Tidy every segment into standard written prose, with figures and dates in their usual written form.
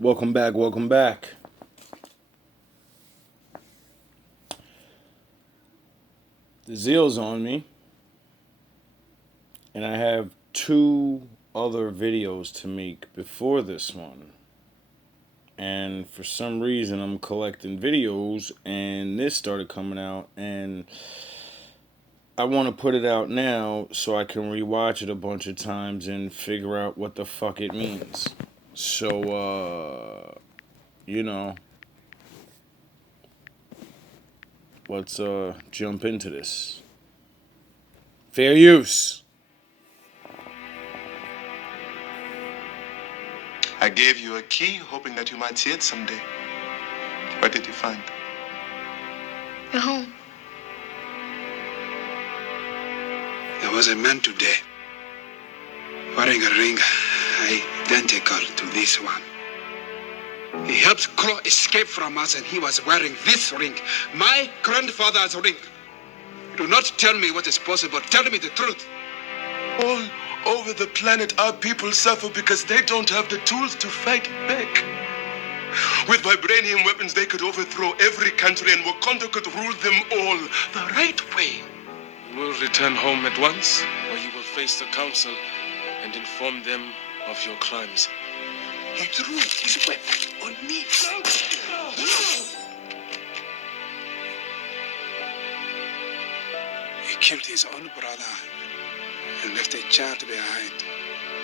Welcome back, welcome back. The zeal's on me, and I have two other videos to make before this one. And for some reason, I'm collecting videos, and this started coming out, and I want to put it out now so I can rewatch it a bunch of times and figure out what the fuck it means. So, you know, let's jump into this. Fair use. I gave you a key, hoping that you might see it someday. What did you find? Your home. There was a man today wearing a ring identical to this one. He helped Claw escape from us, and he was wearing this ring, my grandfather's ring. Do not tell me what is possible. Tell me the truth. All over the planet, our people suffer because they don't have the tools to fight back. With vibranium weapons, they could overthrow every country, and Wakanda could rule them all the right way. You will return home at once, or you will face the council and inform them of your crimes. He drew his weapon on me. He killed his own brother and left a child behind.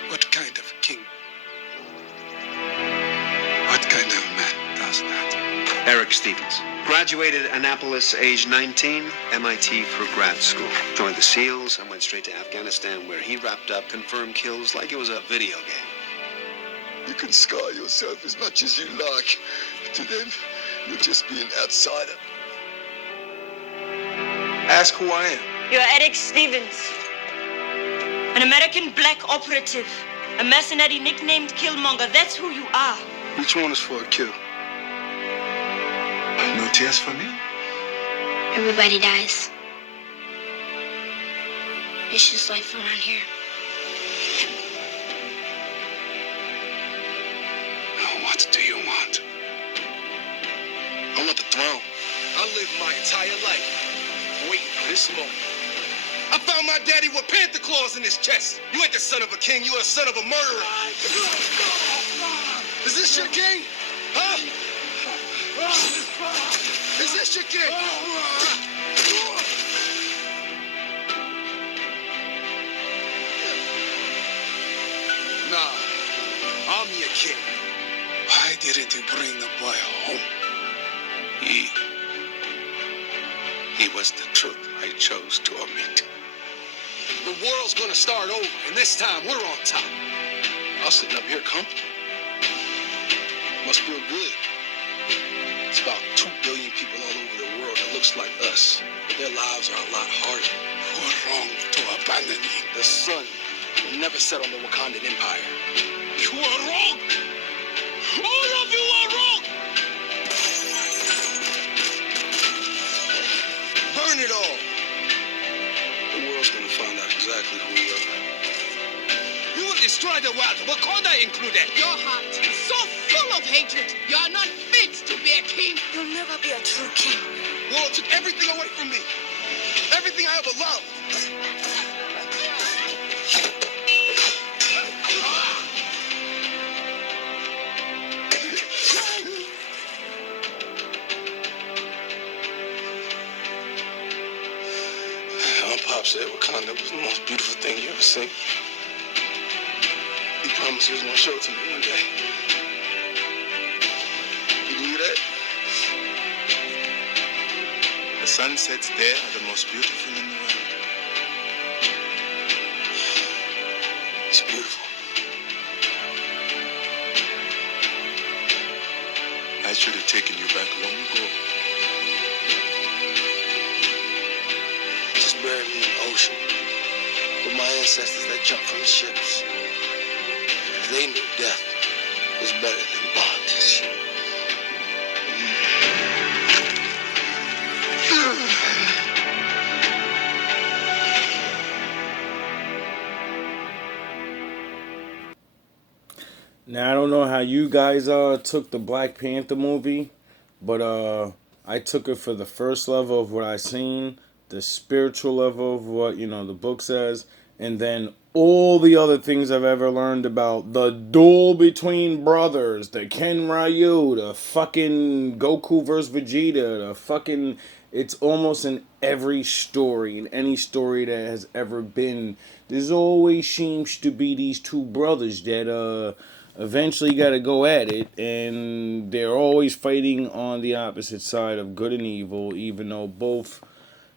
What kind of king? What kind of man does that? Eric Stevens. Graduated Annapolis, age 19, MIT for grad school. Joined the SEALs and went straight to Afghanistan, where he wrapped up confirmed kills like it was a video game. You can scar yourself as much as you like. To them, you'll just be an outsider. Ask who I am. You're Eric Stevens, an American black operative, a mercenary nicknamed Killmonger. That's who you are. Which one is for a kill? No tears for me? Everybody dies. It's just life around here. Now, what do you want? I want the throne. I lived my entire life waiting for this moment. I found my daddy with panther claws in his chest. You ain't the son of a king, you are the son of a murderer. Is this your king? Huh? Is this your king? Nah, I'm your king. Why didn't you bring the boy home? He was the truth I chose to omit. The world's gonna start over, and this time we're on top. I'm sitting up here comfortable. Must feel good. It's about 2 billion people all over the world that looks like us, but their lives are a lot harder. You were wrong to abandon him. The sun will never set on the Wakandan Empire. You are wrong. All of you are wrong! Burn it all! The world's gonna find out exactly who we are. You will destroy the world, Wakanda included. Your heart is so full of hatred. You are not fit to be a king. You'll never be a true king. The world took everything away from me. Everything I ever loved. My pop said Wakanda was the most beautiful thing you ever seen. He promised he was gonna show it to me one day. You believe that? The sunsets there are the most beautiful in the world. It's beautiful. I should have taken you back long ago. Just bury me in the ocean with my ancestors that jumped from the ships. They knew death was better than bondage. Now I don't know how you guys took the Black Panther movie, but I took it for the first level of what I seen, the spiritual level of what the book says, and then all the other things I've ever learned about the duel between brothers, the Ken Ryu, the fucking Goku versus Vegeta, the fucking it's almost in every story, in any story that has ever been. There's always seems to be these two brothers that eventually got to go at it, and they're always fighting on the opposite side of good and evil, even though both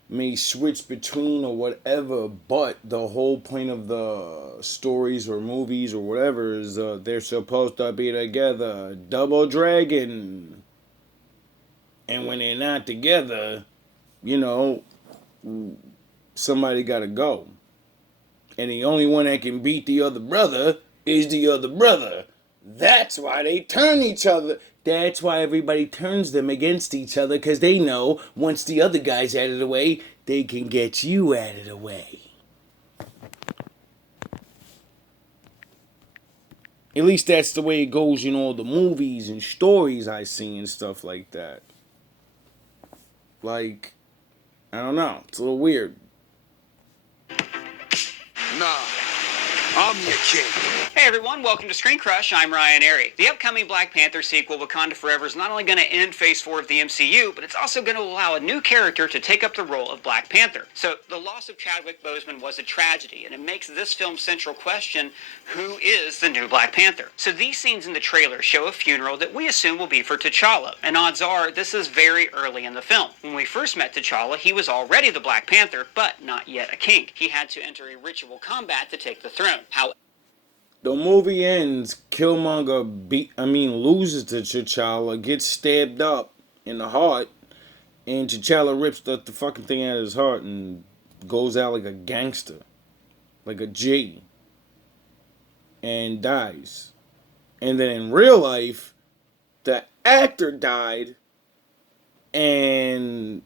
may switch between or whatever. But the whole point of the stories or movies or whatever is they're supposed to be together. Double Dragon. And when they're not together, somebody got to go. And the only one that can beat the other brother is the other brother. That's why they turn each other. That's why everybody turns them against each other, because they know once the other guy's out of the way, they can get you out of the way. At least that's the way it goes in all the movies and stories I see and stuff like that. Like, I don't know. It's a little weird. Nah, I'm your king. Hey everyone, welcome to Screen Crush. I'm Ryan Airy. The upcoming Black Panther sequel, Wakanda Forever, is not only going to end Phase 4 of the MCU, but it's also going to allow a new character to take up the role of Black Panther. So the loss of Chadwick Boseman was a tragedy, and it makes this film's central question, who is the new Black Panther? So these scenes in the trailer show a funeral that we assume will be for T'Challa, and odds are this is very early in the film. When we first met T'Challa, he was already the Black Panther, but not yet a king. He had to enter a ritual combat to take the throne. The movie ends, Killmonger loses to T'Challa, gets stabbed up in the heart, and T'Challa rips the fucking thing out of his heart and goes out like a gangster, like a G, and dies. And then in real life, the actor died, and,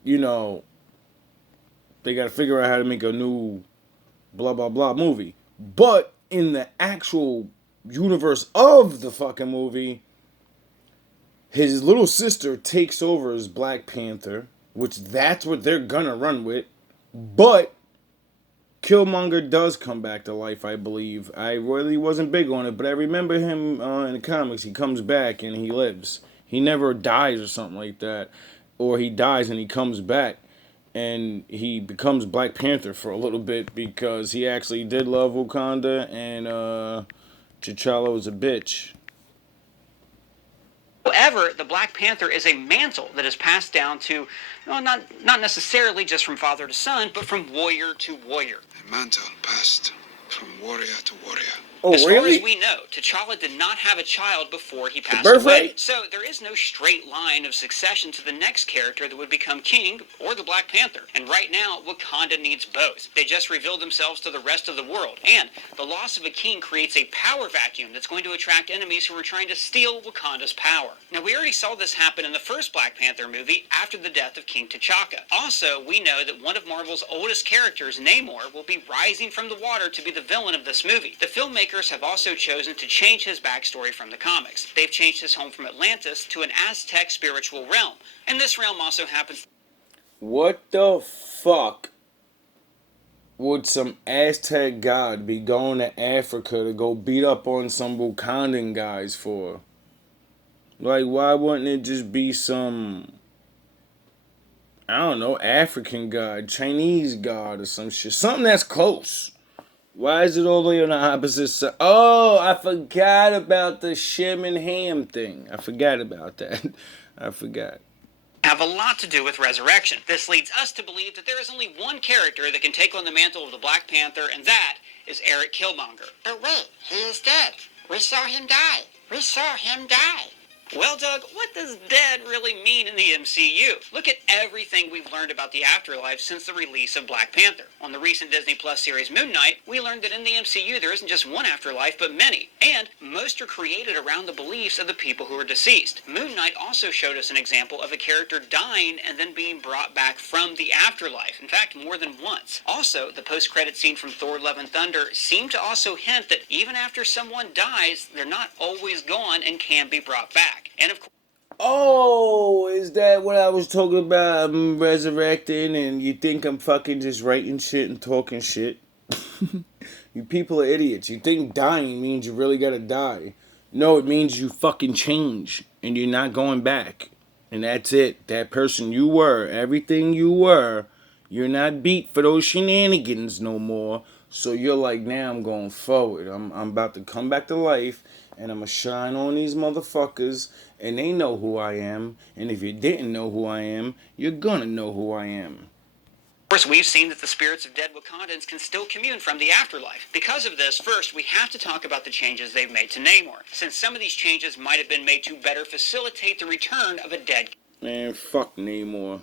they gotta figure out how to make a new blah blah blah movie. But in the actual universe of the fucking movie, his little sister takes over as Black Panther, which that's what they're gonna run with. But Killmonger does come back to life, I believe. I really wasn't big on it, but I remember him in the comics. He comes back and he lives. He never dies or something like that. Or he dies and he comes back. And he becomes Black Panther for a little bit because he actually did love Wakanda, and T'Challa was a bitch. However, the Black Panther is a mantle that is passed down to, not necessarily just from father to son, but from warrior to warrior. A mantle passed from warrior to warrior. Oh, as really? far as we know, T'Challa did not have a child before he passed away. So there is no straight line of succession to the next character that would become king or the Black Panther. And right now, Wakanda needs both. They just revealed themselves to the rest of the world. And the loss of a king creates a power vacuum that's going to attract enemies who are trying to steal Wakanda's power. Now, we already saw this happen in the first Black Panther movie after the death of King T'Chaka. Also, we know that one of Marvel's oldest characters, Namor, will be rising from the water to be the villain of this movie. The filmmakers have also chosen to change his backstory from the comics. They've changed his home from Atlantis to an Aztec spiritual realm. And this realm also happens... What the fuck would some Aztec god be going to Africa to go beat up on some Wakandan guys for? Like, why wouldn't it just be some, I don't know, African god, Chinese god or some shit? Something that's close. Why is it all the way on the opposite side? Oh, I forgot about the Shem and Ham thing. I forgot about that. I forgot. Have a lot to do with resurrection. This leads us to believe that there is only one character that can take on the mantle of the Black Panther, and that is Eric Killmonger. But wait, he is dead. We saw him die. We saw him die. Well, Doug, what does dead really mean in the MCU? Look at everything we've learned about the afterlife since the release of Black Panther. On the recent Disney Plus series Moon Knight, we learned that in the MCU there isn't just one afterlife, but many. And most are created around the beliefs of the people who are deceased. Moon Knight also showed us an example of a character dying and then being brought back from the afterlife. In fact, more than once. Also, the post-credit scene from Thor: Love and Thunder seemed to also hint that even after someone dies, they're not always gone and can be brought back. And of course, oh, is that what I was talking about? I'm resurrecting and you think I'm fucking just writing shit and talking shit? You people are idiots. You think dying means you really gotta die. No, it means you fucking change and you're not going back. And that's it. That person you were, everything you were, you're not beat for those shenanigans no more. So you're like, now I'm going forward. I'm about to come back to life. And I'm going to shine on these motherfuckers. And they know who I am. And if you didn't know who I am, you're going to know who I am. Of course, we've seen that the spirits of dead Wakandans can still commune from the afterlife. Because of this, first, we have to talk about the changes they've made to Namor, since some of these changes might have been made to better facilitate the return of a dead man, fuck Namor.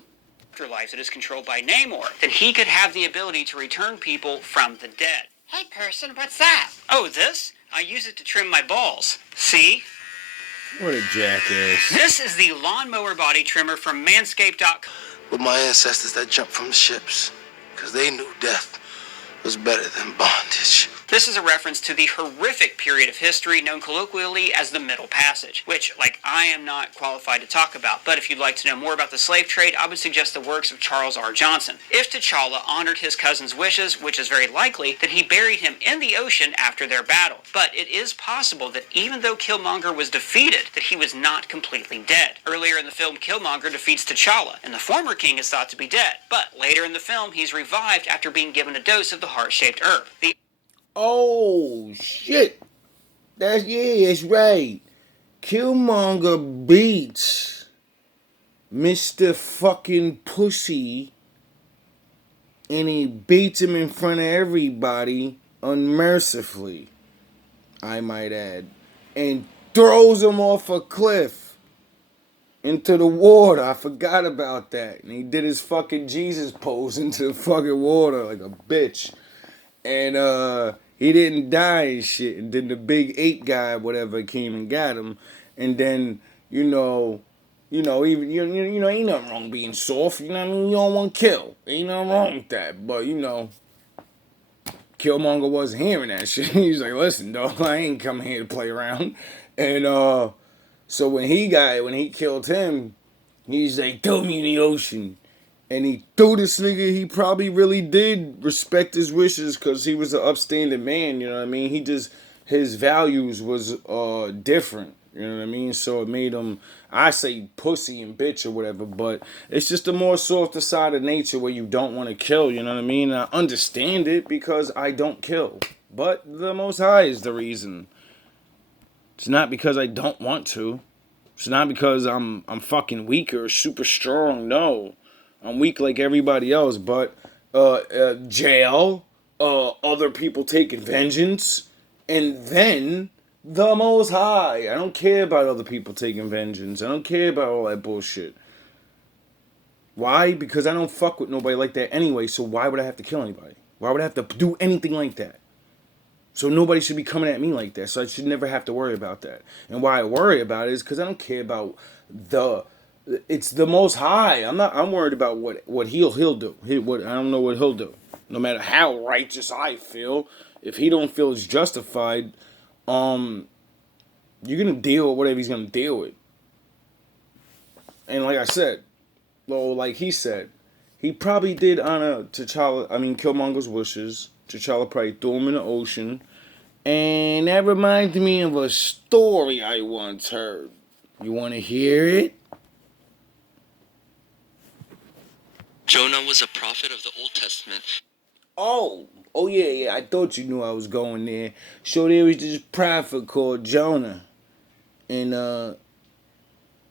Afterlife that is controlled by Namor, then he could have the ability to return people from the dead. Hey, person, what's that? Oh, this? I use it to trim my balls. See? What a jackass. This is the lawnmower body trimmer from Manscaped.com. With my ancestors that jumped from the ships, because they knew death was better than bondage. This is a reference to the horrific period of history known colloquially as the Middle Passage, which, I am not qualified to talk about, but if you'd like to know more about the slave trade, I would suggest the works of Charles R. Johnson. If T'Challa honored his cousin's wishes, which is very likely, then he buried him in the ocean after their battle. But it is possible that even though Killmonger was defeated, that he was not completely dead. Earlier in the film, Killmonger defeats T'Challa, and the former king is thought to be dead. But later in the film, he's revived after being given a dose of the heart-shaped herb. Oh, shit. It's right. Killmonger beats Mr. fucking Pussy, and he beats him in front of everybody unmercifully, I might add, and throws him off a cliff into the water. I forgot about that. And he did his fucking Jesus pose into the fucking water like a bitch. And he didn't die and shit. And then the big ape guy, whatever, came and got him. And then, even ain't nothing wrong being soft. You know what I mean? You don't want to kill. Ain't nothing wrong with that. But Killmonger wasn't hearing that shit. He was like, listen, dog, I ain't coming here to play around. And so when he killed him, he's like, throw me in the ocean. And he threw this nigga. He probably really did respect his wishes because he was an upstanding man, you know what I mean? His values was different, you know what I mean? So it made him, I say pussy and bitch or whatever, but it's just a more softer side of nature where you don't want to kill, you know what I mean? I understand it because I don't kill. But the Most High is the reason. It's not because I don't want to. It's not because I'm fucking weak or super strong, no. I'm weak like everybody else, but jail, other people taking vengeance, and then the Most High. I don't care about other people taking vengeance. I don't care about all that bullshit. Why? Because I don't fuck with nobody like that anyway, so why would I have to kill anybody? Why would I have to do anything like that? So nobody should be coming at me like that, so I should never have to worry about that. And why I worry about it is because I don't care about it's the Most High. I'm worried about what he'll do. I don't know what he'll do. No matter how righteous I feel, if he don't feel it's justified, you're gonna deal with whatever he's gonna deal with. And like I said, like he said, he probably did honor Killmonger's wishes. T'Challa probably threw him in the ocean. And that reminds me of a story I once heard. You want to hear it? Jonah was a prophet of the Old Testament. Oh yeah. I thought you knew I was going there. So there was this prophet called Jonah, and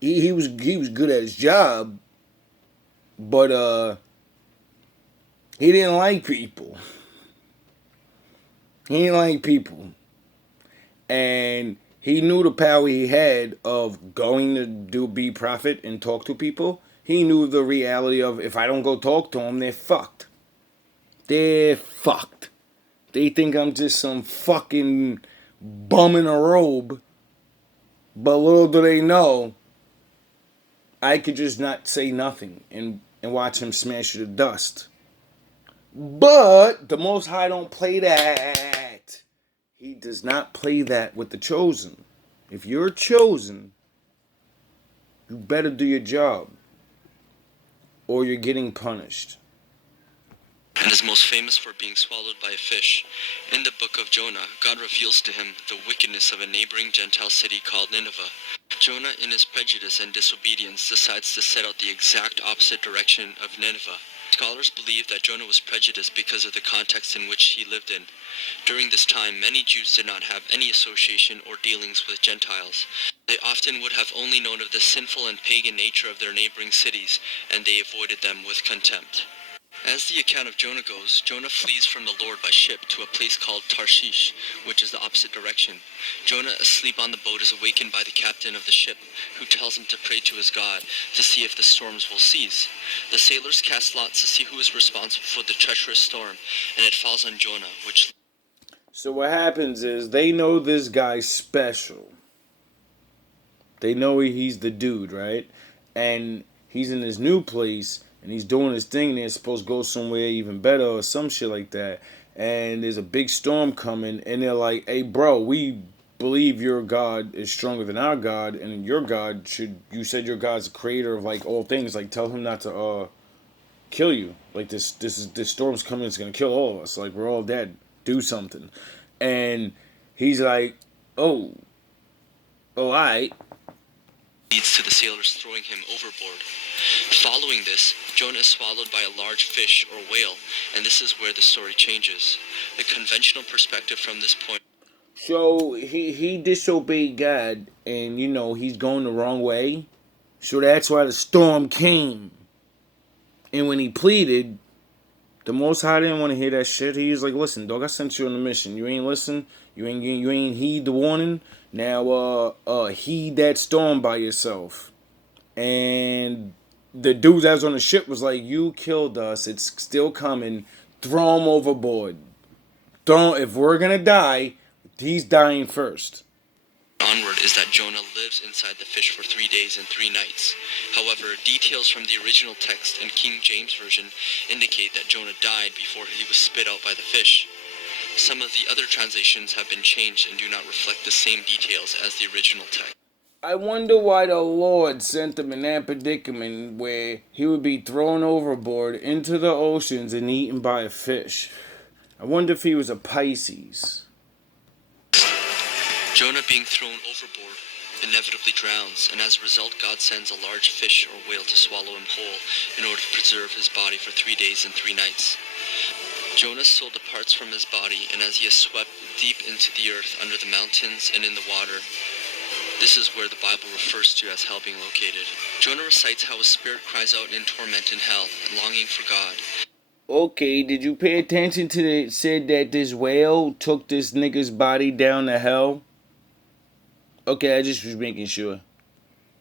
he was good at his job, but he didn't like people. He didn't like people, and He knew the power he had of going to be prophet and talk to people. He knew the reality of, if I don't go talk to them, they're fucked. They're fucked. They think I'm just some fucking bum in a robe. But little do they know, I could just not say nothing and watch him smash you to dust. But the Most High don't play that. He does not play that with the chosen. If you're chosen, you better do your job, or you're getting punished. And is most famous for being swallowed by a fish. In the book of Jonah, God reveals to him the wickedness of a neighboring Gentile city called Nineveh. Jonah, in his prejudice and disobedience, decides to set out the exact opposite direction of Nineveh. Scholars believe that Jonah was prejudiced because of the context in which he lived in. During this time, many Jews did not have any association or dealings with Gentiles. They often would have only known of the sinful and pagan nature of their neighboring cities, and they avoided them with contempt. As the account of Jonah goes, Jonah flees from the Lord by ship to a place called Tarshish, which is the opposite direction. Jonah, asleep on the boat, is awakened by the captain of the ship, who tells him to pray to his God to see if the storms will cease. The sailors cast lots to see who is responsible for the treacherous storm, and it falls on Jonah, which... So what happens is, they know this guy's special. They know he's the dude, right? And he's in this new place, and he's doing his thing, and they're supposed to go somewhere even better or some shit like that. And there's a big storm coming, and they're like, hey, bro, we believe your God is stronger than our God, and your God you said your God's the creator of, like, all things. Like, tell him not to kill you. Like, this storm's coming, it's going to kill all of us. Like, we're all dead. Do something. And he's like, oh, all right. Leads to the sailors throwing him overboard. Following this, Jonah is swallowed by a large fish or whale, and this is where the story changes. The conventional perspective from this point... So, he disobeyed God, and, he's going the wrong way. So that's why the storm came. And when he pleaded, the Most High didn't want to hear that shit. He was like, listen, dog, I sent you on a mission. You ain't listen. You ain't heed the warning. Now, heed that storm by yourself. And the dude that was on the ship was like, you killed us. It's still coming. Throw him overboard. If we're going to die, he's dying first. Onward is that Jonah lives inside the fish for 3 days and 3 nights. However, details from the original text and King James Version indicate that Jonah died before he was spit out by the fish. Some of the other translations have been changed and do not reflect the same details as the original text. I wonder why the Lord sent him in that predicament where he would be thrown overboard into the oceans and eaten by a fish. I wonder if he was a Pisces. Jonah, being thrown overboard, inevitably drowns, and as a result, God sends a large fish or whale to swallow him whole in order to preserve his body for 3 days and 3 nights. Jonah's soul departs from his body, and as he is swept deep into the earth under the mountains and in the water, this is where the Bible refers to as hell being located. Jonah recites how his spirit cries out in torment in hell and longing for God. Okay, did you pay attention to it said that this whale took this nigga's body down to hell? Okay, I just was making sure.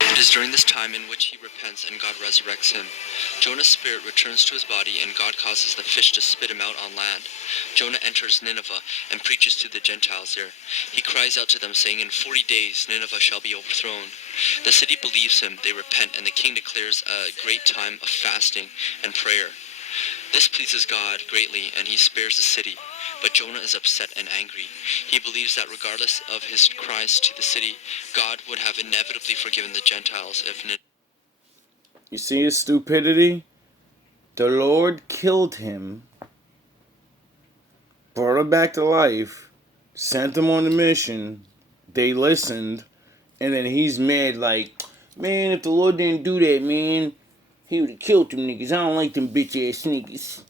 It is during this time in which he repents and God resurrects him. Jonah's spirit returns to his body and God causes the fish to spit him out on land. Jonah enters Nineveh and preaches to the Gentiles there. He cries out to them saying, in 40 days Nineveh shall be overthrown. The city believes him, they repent, and the king declares a great time of fasting and prayer. This pleases God greatly and he spares the city. But Jonah is upset and angry. He believes that regardless of his cries to the city, God would have inevitably forgiven the Gentiles if... You see his stupidity? The Lord killed him, brought him back to life, sent him on a mission, they listened, and then he's mad like, man, if the Lord didn't do that, man, he would have killed them niggas. I don't like them bitch-ass niggas.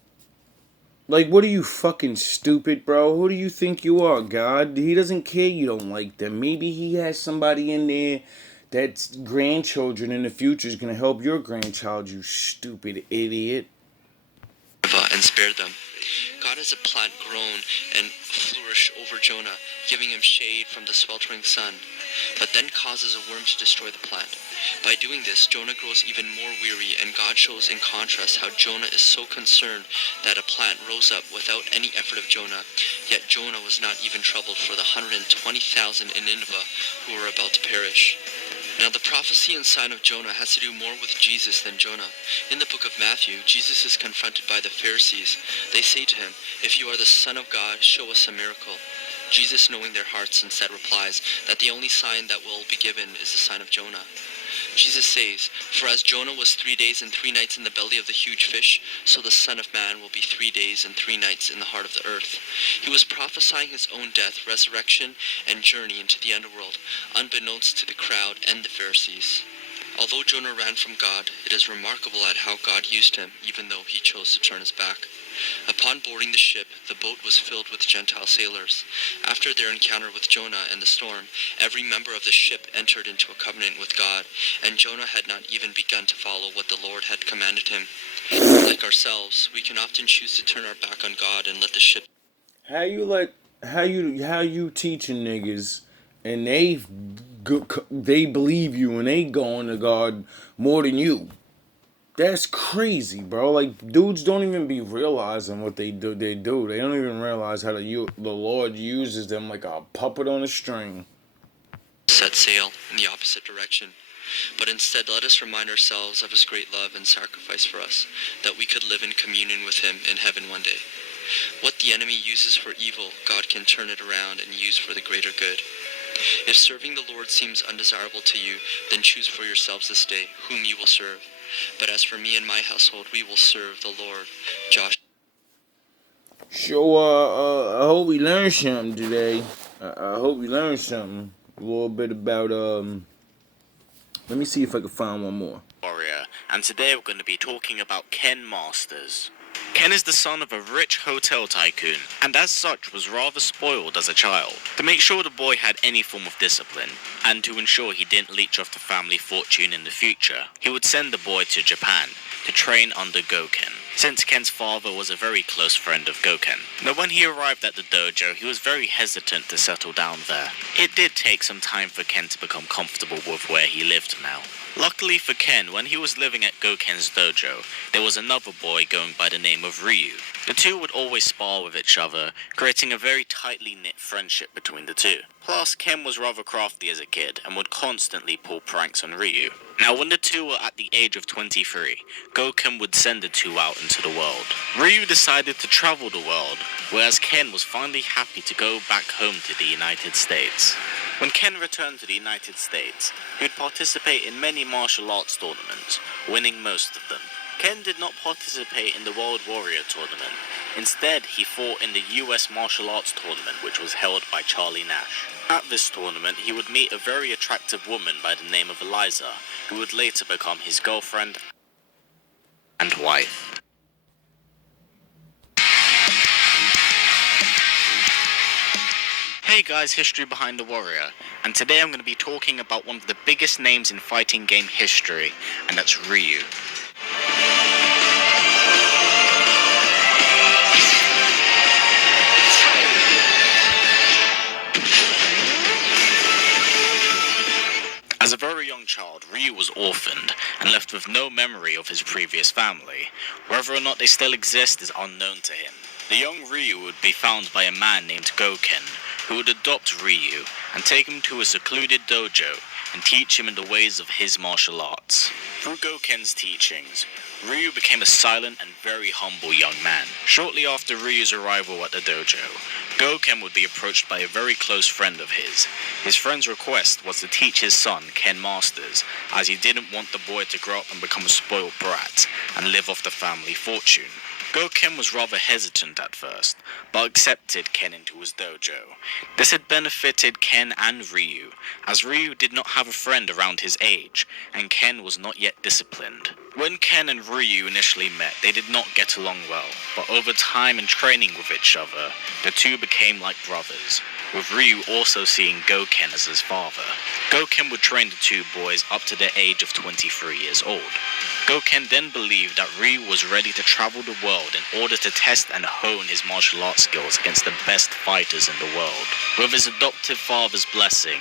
Like, what are you, fucking stupid, bro? Who do you think you are, God? He doesn't care you don't like them. Maybe he has somebody in there that's grandchildren in the future is going to help your grandchild, you stupid idiot. And spared them. God has a plant grown and flourish over Jonah, giving him shade from the sweltering sun, but then causes a worm to destroy the plant. By doing this, Jonah grows even more weary, and God shows in contrast how Jonah is so concerned that a plant rose up without any effort of Jonah, yet Jonah was not even troubled for the 120,000 in Nineveh who were about to perish. Now the prophecy and sign of Jonah has to do more with Jesus than Jonah. In the book of Matthew, Jesus is confronted by the Pharisees. They say to him, "If you are the Son of God, show us a miracle." Jesus, knowing their hearts, instead replies that the only sign that will be given is the sign of Jonah. Jesus says, "For as Jonah was 3 days and 3 nights in the belly of the huge fish, so the Son of Man will be 3 days and 3 nights in the heart of the earth." He was prophesying his own death, resurrection, and journey into the underworld, unbeknownst to the crowd and the Pharisees. Although Jonah ran from God, it is remarkable at how God used him, even though he chose to turn his back. Upon boarding the ship, the boat was filled with Gentile sailors. After their encounter with Jonah and the storm, every member of the ship entered into a covenant with God, and Jonah had not even begun to follow what the Lord had commanded him. Like ourselves, we can often choose to turn our back on God and let the ship... How you teaching niggas, and they believe you, and they going to God more than you. That's crazy, bro. Like, dudes don't even be realizing what they do. They don't even realize how the Lord uses them like a puppet on a string. Set sail in the opposite direction. But instead, let us remind ourselves of his great love and sacrifice for us, that we could live in communion with him in heaven one day. What the enemy uses for evil, God can turn it around and use for the greater good. If serving the Lord seems undesirable to you, then choose for yourselves this day whom you will serve. But as for me and my household, we will serve the Lord. Josh. So, I hope we learned something today. I hope we learned something. A little bit about, let me see if I can find one more. Warrior, and today we're going to be talking about Ken Masters. Ken is the son of a rich hotel tycoon, and as such was rather spoiled as a child. To make sure the boy had any form of discipline, and to ensure he didn't leech off the family fortune in the future, he would send the boy to Japan to train under Goken, since Ken's father was a very close friend of Goken. Now when he arrived at the dojo, he was very hesitant to settle down there. It did take some time for Ken to become comfortable with where he lived now. Luckily for Ken, when he was living at Goken's dojo, there was another boy going by the name of Ryu. The two would always spar with each other, creating a very tightly knit friendship between the two. Plus, Ken was rather crafty as a kid and would constantly pull pranks on Ryu. Now, when the two were at the age of 23, Goken would send the two out into the world. Ryu decided to travel the world, whereas Ken was finally happy to go back home to the United States. When Ken returned to the United States, he would participate in many martial arts tournaments, winning most of them. Ken did not participate in the World Warrior tournament. Instead, he fought in the US Martial Arts tournament, which was held by Charlie Nash. At this tournament, he would meet a very attractive woman by the name of Eliza, who would later become his girlfriend and wife. Hey guys, History Behind the Warrior, and today I'm going to be talking about one of the biggest names in fighting game history, and that's Ryu. As a very young child, Ryu was orphaned and left with no memory of his previous family. Whether or not they still exist is unknown to him. The young Ryu would be found by a man named Goken, who would adopt Ryu and take him to a secluded dojo and teach him in the ways of his martial arts. Through Goken's teachings, Ryu became a silent and very humble young man. Shortly after Ryu's arrival at the dojo, Goken would be approached by a very close friend of his. His friend's request was to teach his son, Ken Masters, as he didn't want the boy to grow up and become a spoiled brat and live off the family fortune. Goken was rather hesitant at first, but accepted Ken into his dojo. This had benefited Ken and Ryu, as Ryu did not have a friend around his age, and Ken was not yet disciplined. When Ken and Ryu initially met, they did not get along well, but over time and training with each other, the two became like brothers, with Ryu also seeing Goken as his father. Goken would train the two boys up to the age of 23 years old. Goken then believed that Ryu was ready to travel the world in order to test and hone his martial arts skills against the best fighters in the world. With his adoptive father's blessing,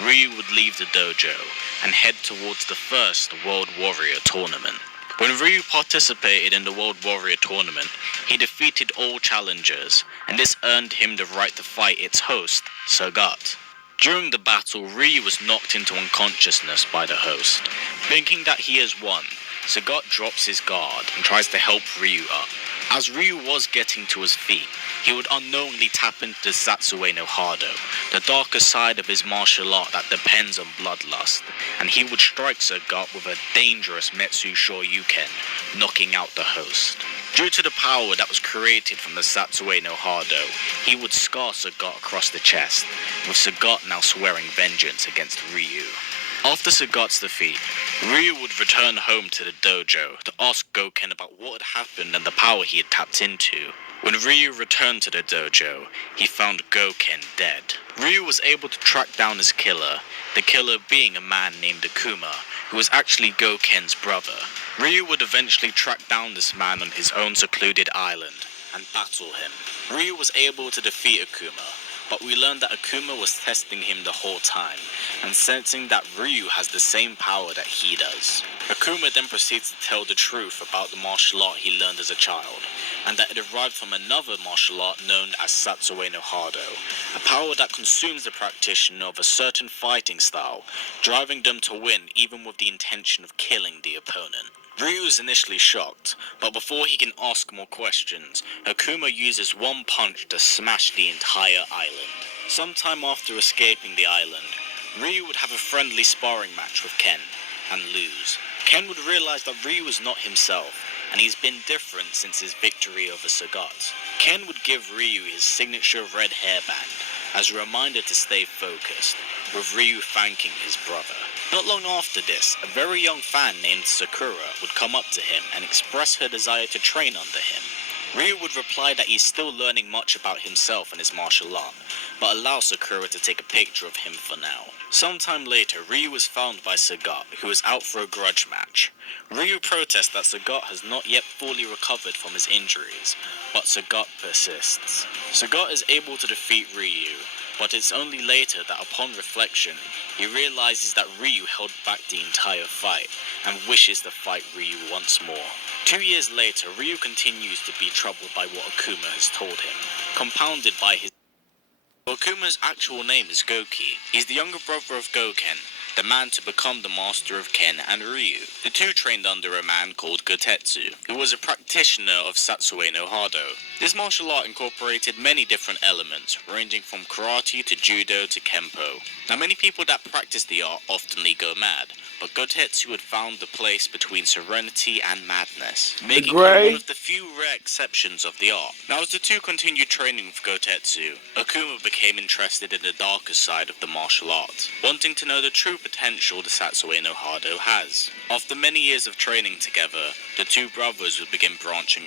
Ryu would leave the dojo and head towards the first World Warrior Tournament. When Ryu participated in the World Warrior Tournament, he defeated all challengers, and this earned him the right to fight its host, Sagat. During the battle, Ryu was knocked into unconsciousness by the host. Thinking that he has won, Sagat drops his guard and tries to help Ryu up. As Ryu was getting to his feet, he would unknowingly tap into the Satsue no Hado, the darker side of his martial art that depends on bloodlust, and he would strike Sagat with a dangerous Metsu Shoryuken, knocking out the host. Due to the power that was created from the Satsue no Hado, he would scar Sagat across the chest, with Sagat now swearing vengeance against Ryu. After Sagat's defeat, Ryu would return home to the dojo to ask Goken about what had happened and the power he had tapped into. When Ryu returned to the dojo, he found Goken dead. Ryu was able to track down his killer, the killer being a man named Akuma, who was actually Goken's brother. Ryu would eventually track down this man on his own secluded island and battle him. Ryu was able to defeat Akuma, but we learned that Akuma was testing him the whole time, and sensing that Ryu has the same power that he does. Akuma then proceeds to tell the truth about the martial art he learned as a child, and that it arrived from another martial art known as Satsue no Hado, a power that consumes the practitioner of a certain fighting style, driving them to win even with the intention of killing the opponent. Ryu is initially shocked, but before he can ask more questions, Akuma uses one punch to smash the entire island. Sometime after escaping the island, Ryu would have a friendly sparring match with Ken, and lose. Ken would realize that Ryu is not himself, and he's been different since his victory over Sagat. Ken would give Ryu his signature red hairband, as a reminder to stay focused, with Ryu thanking his brother. Not long after this, a very young fan named Sakura would come up to him and express her desire to train under him. Ryu would reply that he's still learning much about himself and his martial art, but allow Sakura to take a picture of him for now. Sometime later, Ryu was found by Sagat, who is out for a grudge match. Ryu protests that Sagat has not yet fully recovered from his injuries, but Sagat persists. Sagat is able to defeat Ryu, but it's only later that upon reflection, he realizes that Ryu held back the entire fight, and wishes to fight Ryu once more. 2 years later, Ryu continues to be troubled by what Akuma has told him, compounded by his... Akuma's actual name is Goki. He's the younger brother of Goken, the man to become the master of Ken and Ryu. The two trained under a man called Gotetsu, who was a practitioner of Satsue no Hado. This martial art incorporated many different elements, ranging from karate to judo to kempo. Now many people that practice the art oftenly go mad, but Gotetsu had found the place between serenity and madness, making him one of the few rare exceptions of the art. Now as the two continued training with Gotetsu, Akuma became interested in the darker side of the martial art, wanting to know the true potential the Satsue no Hado has. After many years of training together, the two brothers would begin branching